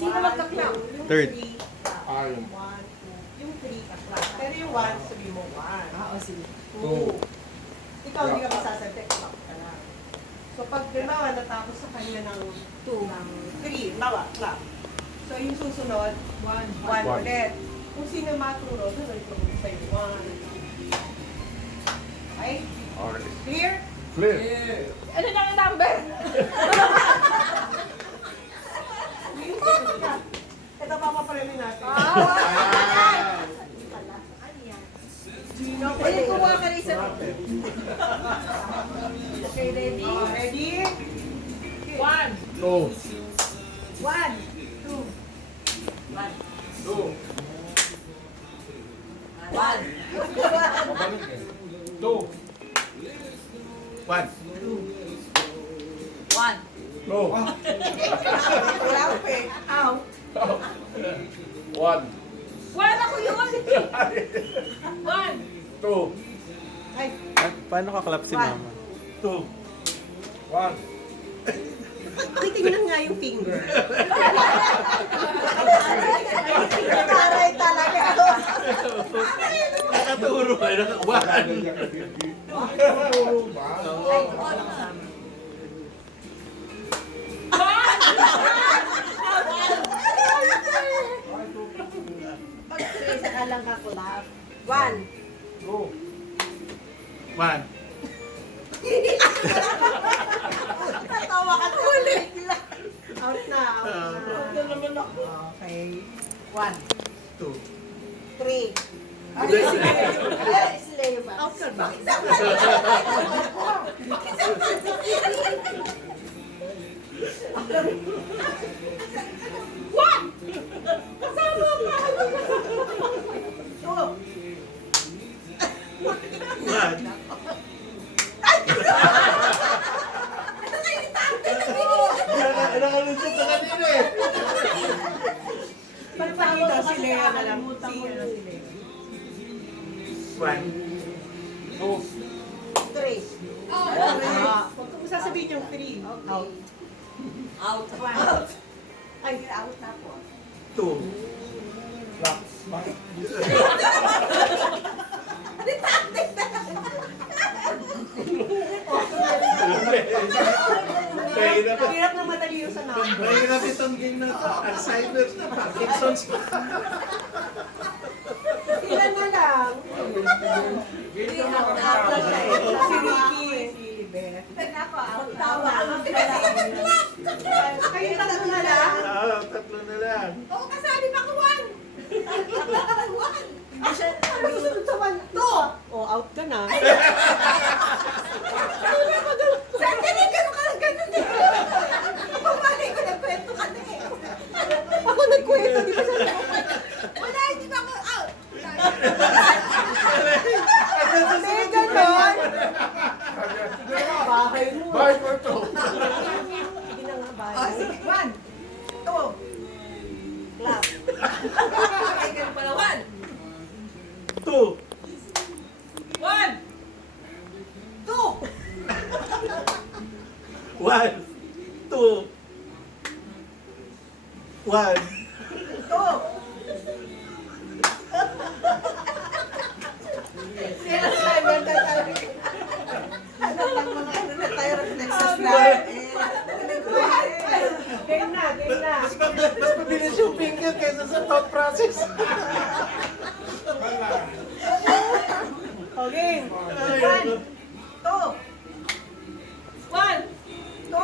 Sino magka-clock? Third. Yung 1, 2. Yung 3 ka-clock. Pero yung 1, sabi mo 1. Oo, sige. 2. Ikaw hindi ka masasabi, clock ka lang. So pag ginawa, natapos sa kanya ng 3, nawa, clock. So yung susunod, 1 ulit. Kung sino maturo, doon ito sa 1. Okay? Okay. Clear? Clear. Ano na ang number? Ito papaparemin natin. Ayun, kuha ka rin isa. Okay, ready? Ready? 1, 2. 1, 2, 2. 1. 2. 1. 1. Go. Wala pa eh. Out. 1. Wala ako yun! 1. 2. Ay, Paano ka-clap si One. mama? 2. 1. titingnan nga yung finger. Taray talaga. Nakaturo kayo. 1. Nakaturo ba? Isa ka lang kakulap. 1. Go. 1. Tatawa ka huli. Out na, out na. naman ako. Okay. 1, 2. 3. Out ka ba? What? Kasama pa! 2. 1. Nakalusot sa kanina eh. Pagpakita si Lea na lang. Si Lea. 1. 2. 3. Huwag ko sasabihin yung 3. Out. Out. Out. Ay, out na po. 2. Lock. Mahirap. Hirap na madali yung sa number. Mahirap itong game na to. Alzheimer's na. Parkinson's pa. Ilan na lang? Game na Out na siya eh. Si Ricky. Si Beth. Tawa. Kayo tatlo na lang? Oo, tatlo na lang. Oo, kasali pa ko 1. Ano susunod sa 1? 2. Oh, out ka na. Sandali, gano'n ka lang gano'n eh. Pumali ko, nagkwento ka na eh. Ako nagkwento, di ba sabi ko? Wala, hindi pa ako out. Hindi, ganon. Sige na, bahay mo. Bye for two. Sige na nga, bahay mo. Sige, 1, 2. Clap. Ay, gano'n pala 1. 2. 1. 2. 1. 2. 1. 2. Game na, game na. Mas mabilis yung finger kaysa sa thought process. Okay. 1. 2. 1. 2.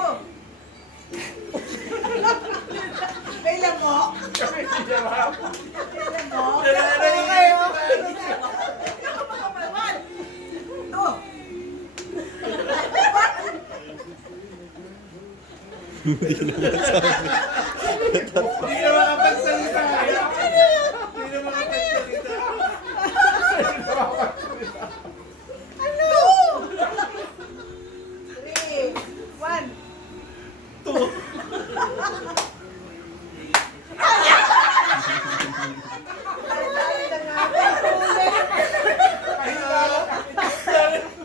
Kailan mo? Kailan mo? Okay, okay. 1. 2. Hindi na makapagsalita. Hindi na makapagsalita. Ano? 3. 1. 2.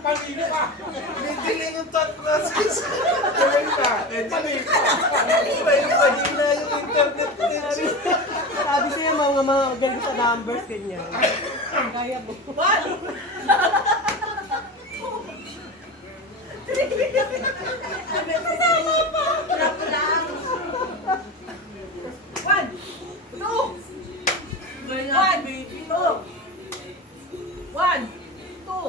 Kanina pa. Hindi yung thought process. Kanina. Kanina. Mahina yung internet. mga magaling sa numbers, ganyan. Kaya mo. One. Kasama pa. Trap lang. One. Two. One. Two. One. Two.